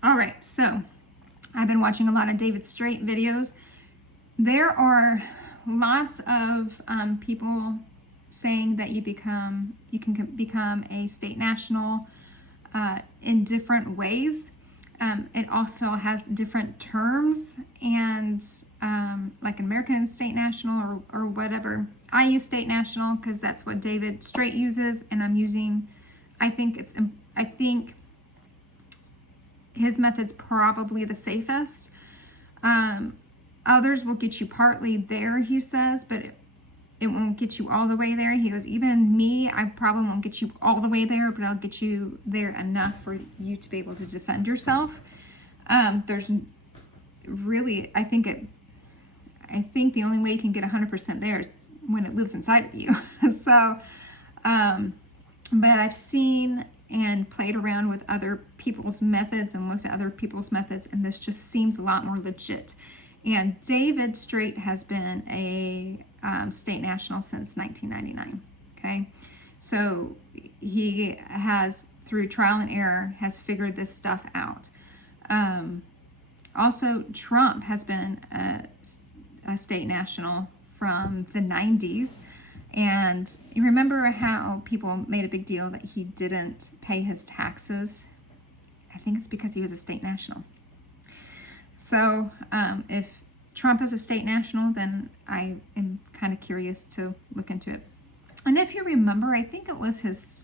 All right, so I've been watching a lot of David Straight videos. There are lots of people saying that you can become a state national in different ways. It also has different terms, and like an American state national or whatever. I use state national because that's what David Straight uses, and I'm using. I think his method's probably the safest. Others will get you partly there, he says, but it won't get you all the way there. He goes, even me, I probably won't get you all the way there, but I'll get you there enough for you to be able to defend yourself. There's really, I think the only way you can get 100% there is when it lives inside of you. So, but I've seen and played around with other people's methods and looked at other people's methods, and this just seems a lot more legit. And David Straight has been a state national since 1999. Okay, so he has, through trial and error, has figured this stuff out. Also, Trump has been a state national from the 90s. And you remember how people made a big deal that he didn't pay his taxes? I think it's because he was a state national. So if Trump is a state national, then I am kind of curious to look into it. And if you remember, I think it was his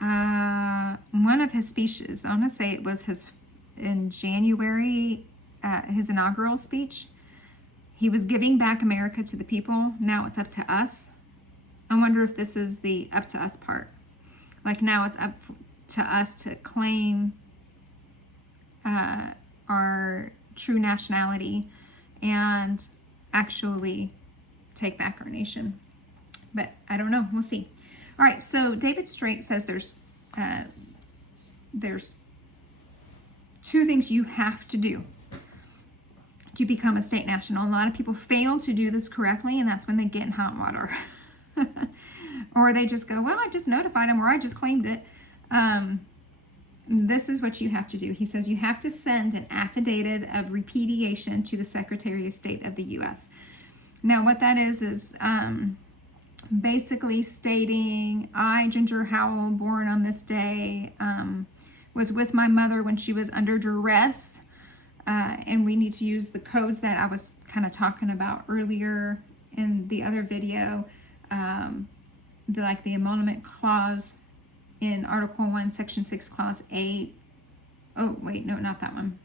one of his speeches. I want to say it was his in January, his inaugural speech. He was giving back America to the people. Now it's up to us. I wonder if this is the up to us part. Like now it's up to us to claim our true nationality and actually take back our nation. But I don't know. We'll see. All right. So David Straight says there's two things you have to do to become a state national. A lot of people fail to do this correctly, and that's when they get in hot water. Or they just go, well, I just notified him, or I just claimed it. This is what you have to do. He says you have to send an affidavit of repudiation to the Secretary of State of the U.S. Now, what that is basically stating, I, Ginger Howell, born on this day, was with my mother when she was under duress. And we need to use the codes that I was kind of talking about earlier in the other video. Like the emolument clause in Article 1, Section 6, Clause 8. Oh, wait, no, not that one.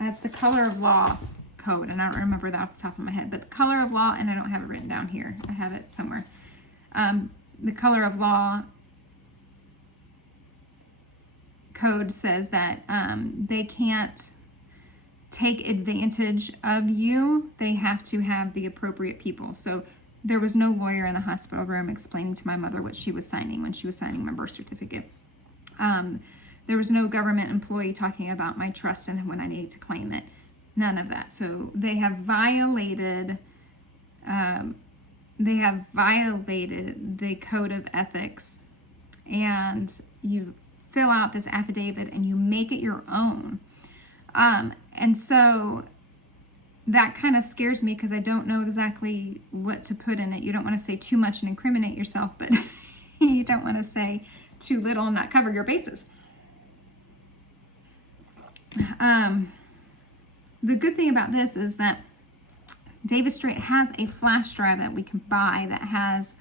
That's the color of law code, and I don't remember that off the top of my head, but the color of law, and I don't have it written down here. I have it somewhere. The color of law code says that they can't take advantage of you. They have to have the appropriate people. So there was no lawyer in the hospital room explaining to my mother what she was signing when she was signing my birth certificate. There was no government employee talking about my trust and when I needed to claim it. None of that. So they have violated the code of ethics, and you fill out this affidavit and you make it your own. And so that kind of scares me because I don't know exactly what to put in it. You don't want to say too much and incriminate yourself, but you don't want to say too little and not cover your bases. The good thing about this is that David Straight has a flash drive that we can buy that has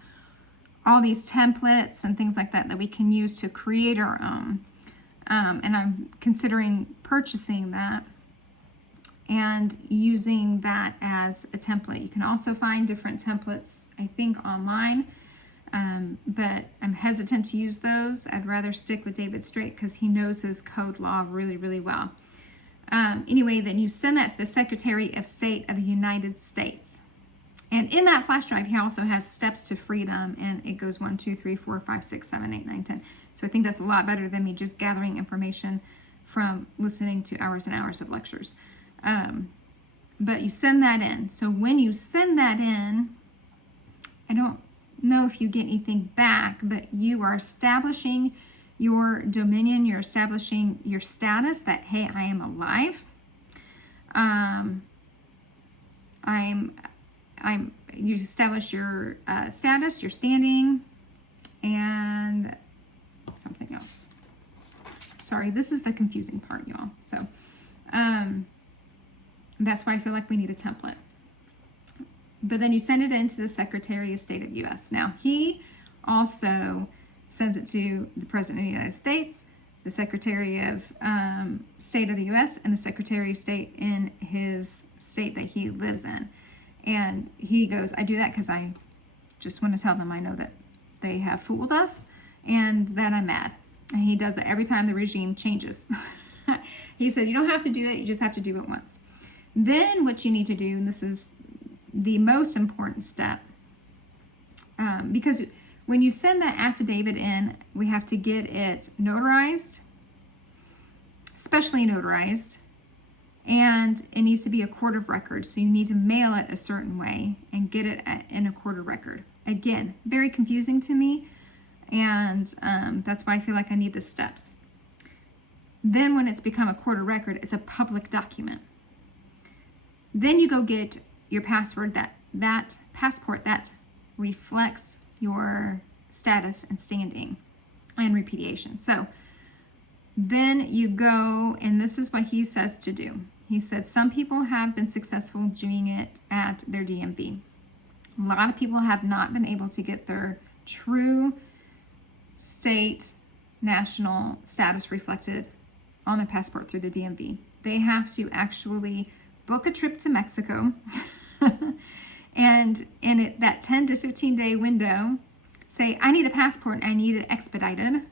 all these templates and things like that we can use to create our own. And I'm considering purchasing that and using that as a template. You can also find different templates, I think, online, but I'm hesitant to use those. I'd rather stick with David Straight because he knows his code law really, really well. Anyway, then you send that to the Secretary of State of the United States. And in that flash drive, he also has steps to freedom, and it goes 1, 2, 3, 4, 5, 6, 7, 8, 9, 10. So I think that's a lot better than me just gathering information from listening to hours and hours of lectures. But you send that in. So when you send that in, know if you get anything back, but you are establishing your dominion. You're establishing your status that, hey, I am alive. You establish your status, your standing, and something else. Sorry, this is the confusing part, y'all. So that's why I feel like we need a template. But then you send it into the Secretary of State of U.S. Now, he also sends it to the President of the United States, the Secretary of State of the U.S., and the Secretary of State in his state that he lives in. And he goes, I do that because I just want to tell them I know that they have fooled us and that I'm mad. And he does it every time the regime changes. He said, you don't have to do it, you just have to do it once. Then what you need to do, and this is the most important step, because when you send that affidavit in, we have to get it notarized, specially notarized, and it needs to be a court of record. So you need to mail it a certain way and get it in a court of record. Again, very confusing to me, and that's why I feel like I need the steps. Then when it's become a court of record, it's a public document. Then you go get your passport, that passport that reflects your status and standing and repudiation. So then you go, and this is what he says to do. He said some people have been successful doing it at their DMV. A lot of people have not been able to get their true state national status reflected on their passport through the DMV. They have to actually book a trip to Mexico and in that 10 to 15 day window say, I need a passport and I need it expedited.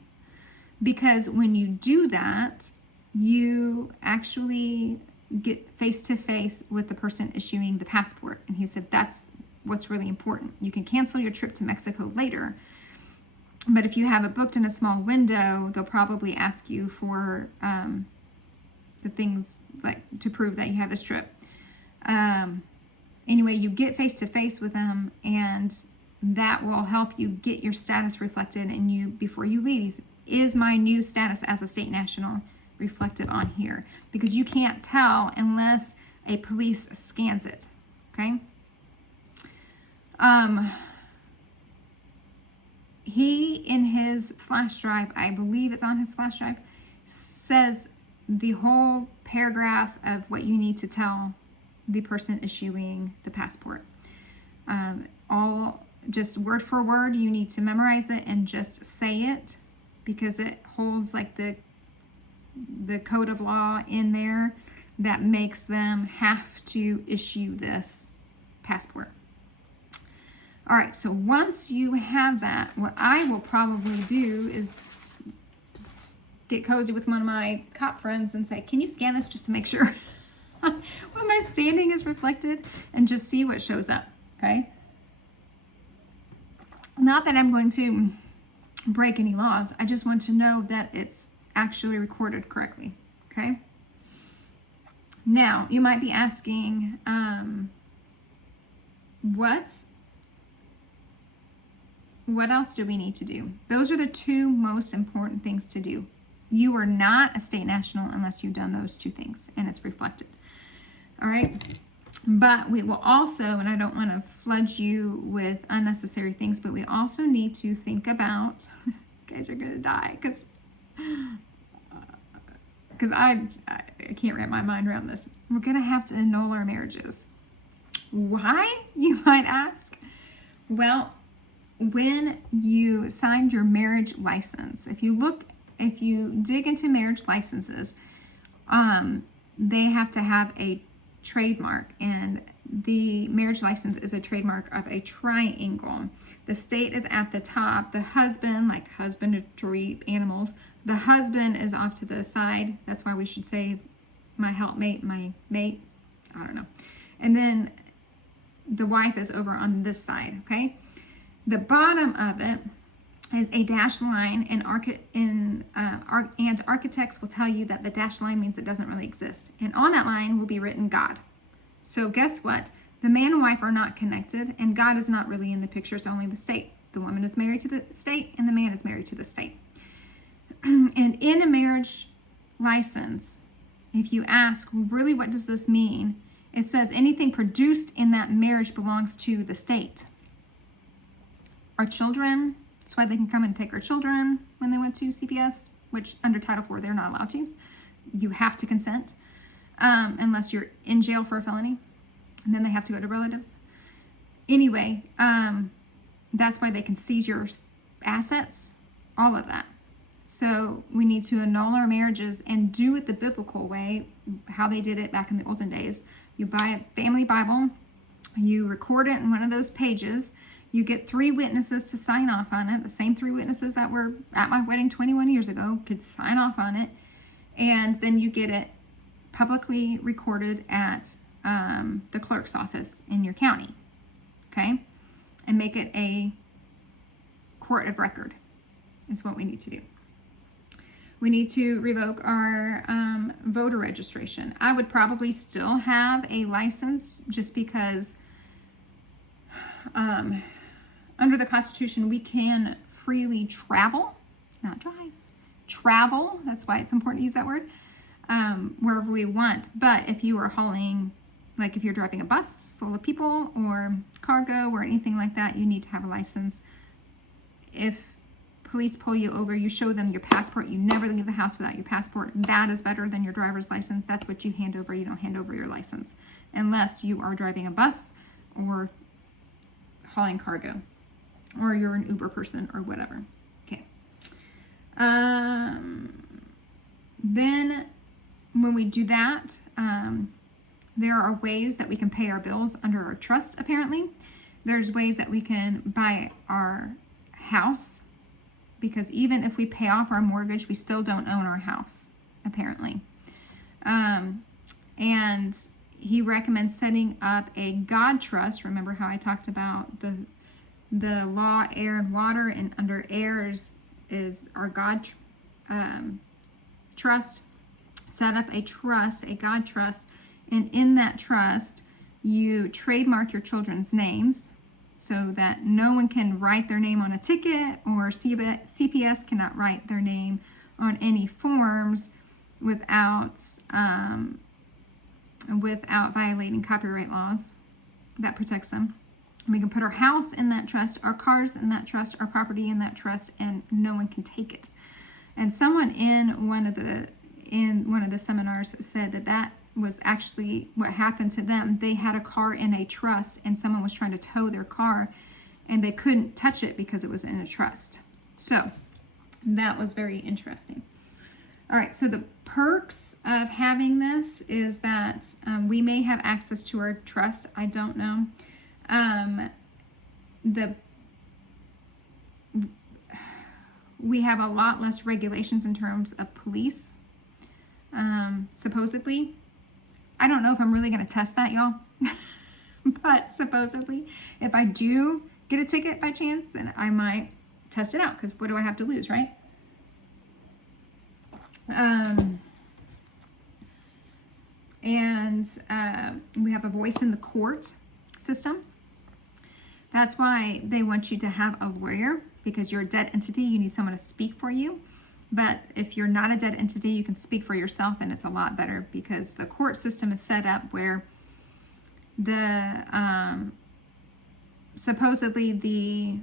Because when you do that, you actually get face to face with the person issuing the passport. And he said that's what's really important. You can cancel your trip to Mexico later, but if you have it booked in a small window, they'll probably ask you for the things like to prove that you have this trip. Anyway, you get face to face with them, and that will help you get your status reflected. And you, before you leave, is my new status as a state national reflected on here? Because you can't tell unless a police scans it. Okay. He, in his flash drive, I believe it's on his flash drive, says the whole paragraph of what you need to tell the person issuing the passport. All just word for word, you need to memorize it and just say it, because it holds like the code of law in there that makes them have to issue this passport. All right, so once you have that, what I will probably do is get cozy with one of my cop friends and say, can you scan this just to make sure when my standing is reflected, and just see what shows up, okay? Not that I'm going to break any laws. I just want to know that it's actually recorded correctly, okay? Now, you might be asking, what else do we need to do? Those are the two most important things to do. You are not a state national unless you've done those two things and it's reflected. All right. But we will also, and I don't want to flood you with unnecessary things, but we also need to think about, you guys are going to die because I can't wrap my mind around this. We're going to have to annul our marriages. Why, you might ask? Well, when you signed your marriage license, if you dig into marriage licenses, they have to have a trademark, and the marriage license is a trademark of a triangle. The state is at the top. The husband, like husbandry animals, the husband is off to the side. That's why we should say my helpmate, my mate. I don't know. And then the wife is over on this side, okay? The bottom of it is a dashed line, and architects will tell you that the dashed line means it doesn't really exist. And on that line will be written God. So guess what? The man and wife are not connected, and God is not really in the picture. It's only the state. The woman is married to the state and the man is married to the state. And in a marriage license, if you ask, really, what does this mean? It says anything produced in that marriage belongs to the state. Our children, that's why they can come and take our children when they went to CPS, which under Title IV, they're not allowed to. You have to consent unless you're in jail for a felony. And then they have to go to relatives. Anyway, that's why they can seize your assets, all of that. So we need to annul our marriages and do it the biblical way, how they did it back in the olden days. You buy a family Bible, you record it in one of those pages, you get 3 witnesses to sign off on it. The same 3 witnesses that were at my wedding 21 years ago could sign off on it. And then you get it publicly recorded at the clerk's office in your county. Okay? And make it a court of record is what we need to do. We need to revoke our voter registration. I would probably still have a license just because under the Constitution, we can freely travel, not drive, travel. That's why it's important to use that word, wherever we want. But if you are hauling, like if you're driving a bus full of people or cargo or anything like that, you need to have a license. If police pull you over, you show them your passport. You never leave the house without your passport. That is better than your driver's license. That's what you hand over. You don't hand over your license unless you are driving a bus or hauling cargo, or you're an Uber person or whatever. Okay. Then when we do that, there are ways that we can pay our bills under our trust, apparently. There's ways that we can buy our house, because even if we pay off our mortgage, we still don't own our house, apparently. And he recommends setting up a God trust. Remember how I talked about the law, air, and water, and under air is our God trust. Set up a trust, a God trust, and in that trust, you trademark your children's names so that no one can write their name on a ticket, or CPS cannot write their name on any forms without violating copyright laws. That protects them. We can put our house in that trust, our cars in that trust, our property in that trust, and no one can take it. And someone in one of the seminars said that was actually what happened to them. They had a car in a trust, and someone was trying to tow their car, and they couldn't touch it because it was in a trust. So that was very interesting. All right, so the perks of having this is that we may have access to our trust. I don't know. We have a lot less regulations in terms of police, supposedly. I don't know if I'm really going to test that, y'all. But supposedly, if I do get a ticket by chance, then I might test it out, because what do I have to lose, right? We have a voice in the court system. That's why they want you to have a lawyer, because you're a dead entity. You need someone to speak for you. But if you're not a dead entity, you can speak for yourself, and it's a lot better, because the court system is set up where supposedly the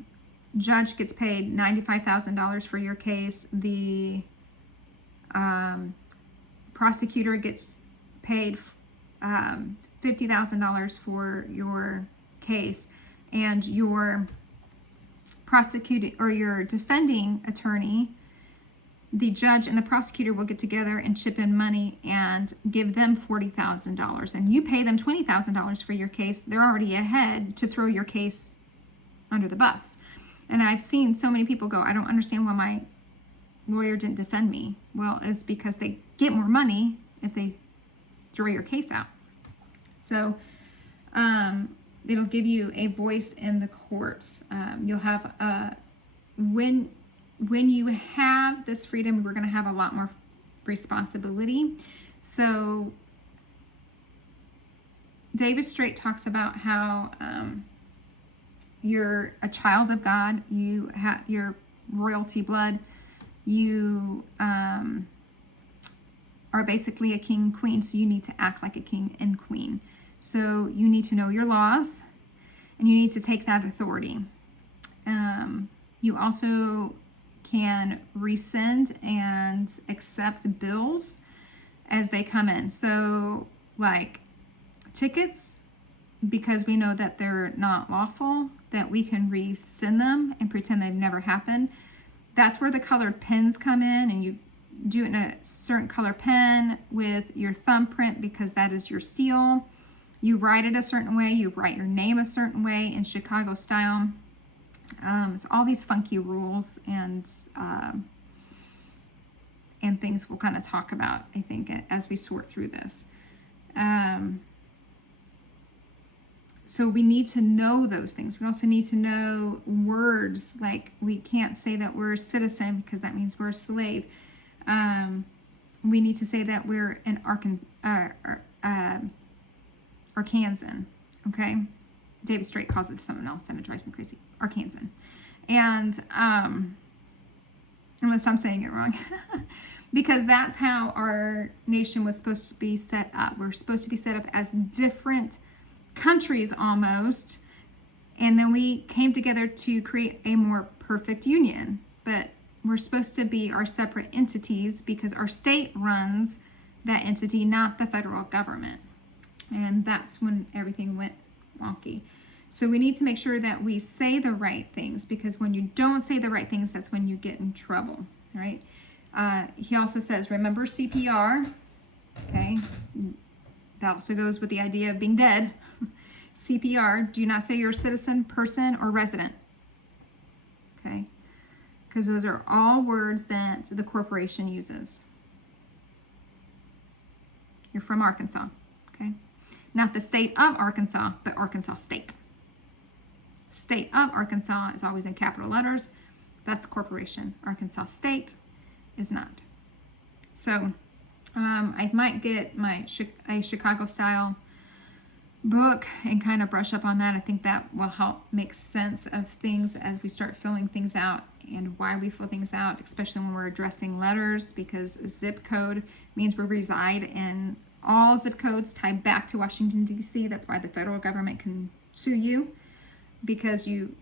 judge gets paid $95,000 for your case. The prosecutor gets paid $50,000 for your case, and your prosecuting or your defending attorney, the judge and the prosecutor will get together and chip in money and give them $40,000, and you pay them $20,000 for your case. They're already ahead to throw your case under the bus. And I've seen so many people go, I don't understand why my lawyer didn't defend me. Well, it's because they get more money if they throw your case out. So it'll give you a voice in the courts. You'll have when you have this freedom, we're going to have a lot more responsibility. So David Straight talks about how you're a child of God. You have your royalty blood. You are basically a king and queen, so you need to act like a king and queen. So you need to know your laws, and you need to take that authority. You also can rescind and accept bills as they come in. So like tickets, because we know that they're not lawful, that we can rescind them and pretend they've never happened. That's where the colored pens come in, and you do it in a certain color pen with your thumbprint because that is your seal. You write it a certain way. You write your name a certain way in Chicago style. It's all these funky rules and things we'll kind of talk about, I think, as we sort through this. So we need to know those things. We also need to know words, like we can't say that we're a citizen because that means we're a slave. We need to say that we're an Arkansan, okay? David Straight calls it something else, and it drives me crazy. Arkansan. And unless I'm saying it wrong. Because that's how our nation was supposed to be set up. We're supposed to be set up as different countries almost, and then we came together to create a more perfect union. But we're supposed to be our separate entities because our state runs that entity, not the federal government. And that's when everything went wonky. So we need to make sure that we say the right things, because when you don't say the right things, that's when you get in trouble, right? He also says, remember CPR, okay? That also goes with the idea of being dead. CPR, do not say you're a citizen, person, or resident, okay? Because those are all words that the corporation uses. You're from Arkansas, okay? Not the state of Arkansas, but Arkansas State. State of Arkansas is always in capital letters. That's corporation. Arkansas State is not. So I might get a Chicago style book and kind of brush up on that. I think that will help make sense of things as we start filling things out and why we fill things out, especially when we're addressing letters, because zip code means we reside in all zip codes tied back to Washington, D.C. That's why the federal government can sue you, because you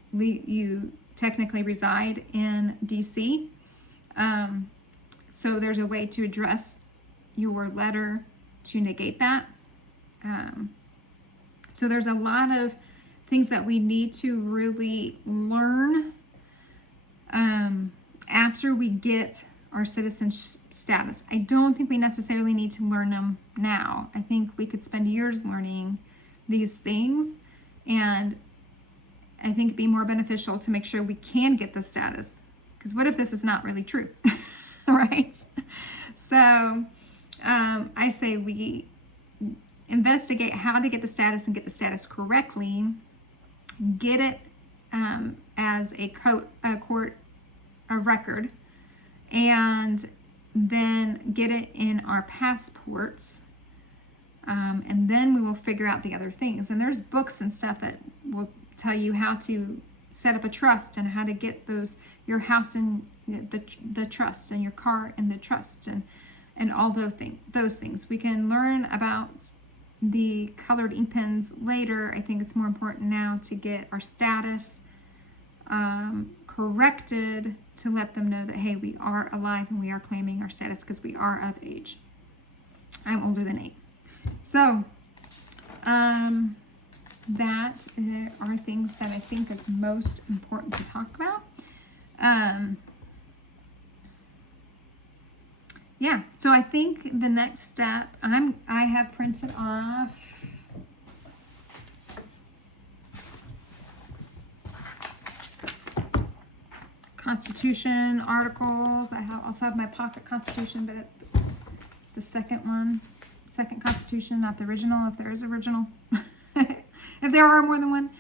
technically reside in D.C. So there's a way to address your letter to negate that. So there's a lot of things that we need to really learn after we get our citizen status. I don't think we necessarily need to learn them now. I think we could spend years learning these things, and I think it'd be more beneficial to make sure we can get the status. Because what if this is not really true, right? So I say we investigate how to get the status and get the status correctly, get it as a court record, and then get it in our passports, and then we will figure out the other things. And there's books and stuff that will tell you how to set up a trust and how to get your house in the trust, and your car in the trust, and all those things. We can learn about the colored ink pens later. I think it's more important now to get our status corrected, to let them know that, hey, we are alive and we are claiming our status because we are of age. I'm older than 8. So that are things that I think is most important to talk about. Yeah, so I think the next step, I have printed off Constitution articles. I also have my pocket Constitution, but it's the second one, second Constitution, not the original, if there is original. If there are more than one.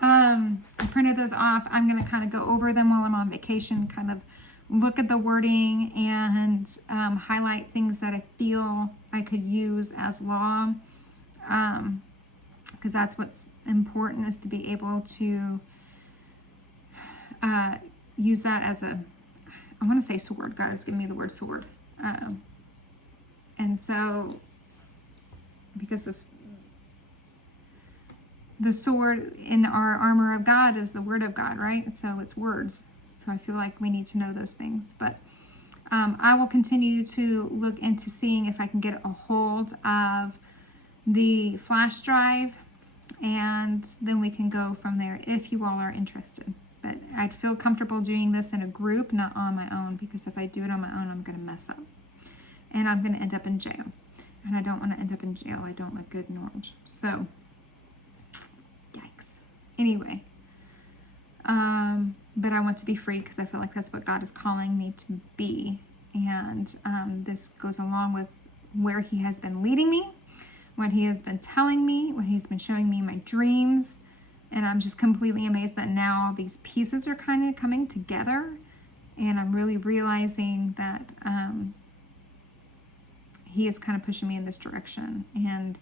I printed those off. I'm going to kind of go over them while I'm on vacation, kind of look at the wording and highlight things that I feel I could use as law, because that's what's important, is to be able to use that as a, I want to say sword. God has given me the word sword. And so, because the sword in our armor of God is the word of God, right? So it's words. So I feel like we need to know those things. But I will continue to look into seeing if I can get a hold of the flash drive, and then we can go from there if you all are interested. But I'd feel comfortable doing this in a group, not on my own, because if I do it on my own, I'm going to mess up. And I'm going to end up in jail. And I don't want to end up in jail. I don't look good in orange. So, yikes. Anyway. But I want to be free because I feel like that's what God is calling me to be. And this goes along with where He has been leading me, what He has been telling me, what He's been showing me in my dreams. And I'm just completely amazed that now these pieces are kind of coming together. And I'm really realizing that He is kind of pushing me in this direction. And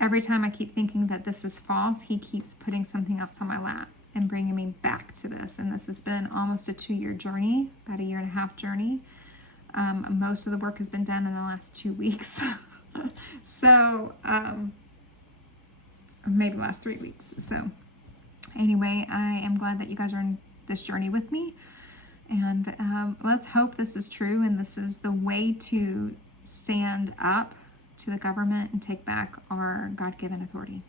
every time I keep thinking that this is false, He keeps putting something else on my lap and bringing me back to this. And this has been almost a 2-year journey, about a 1.5 year journey. Most of the work has been done in the last 2 weeks. So, maybe the last 3 weeks. So anyway, I am glad that you guys are in this journey with me. And let's hope this is true and this is the way to stand up to the government and take back our God-given authority.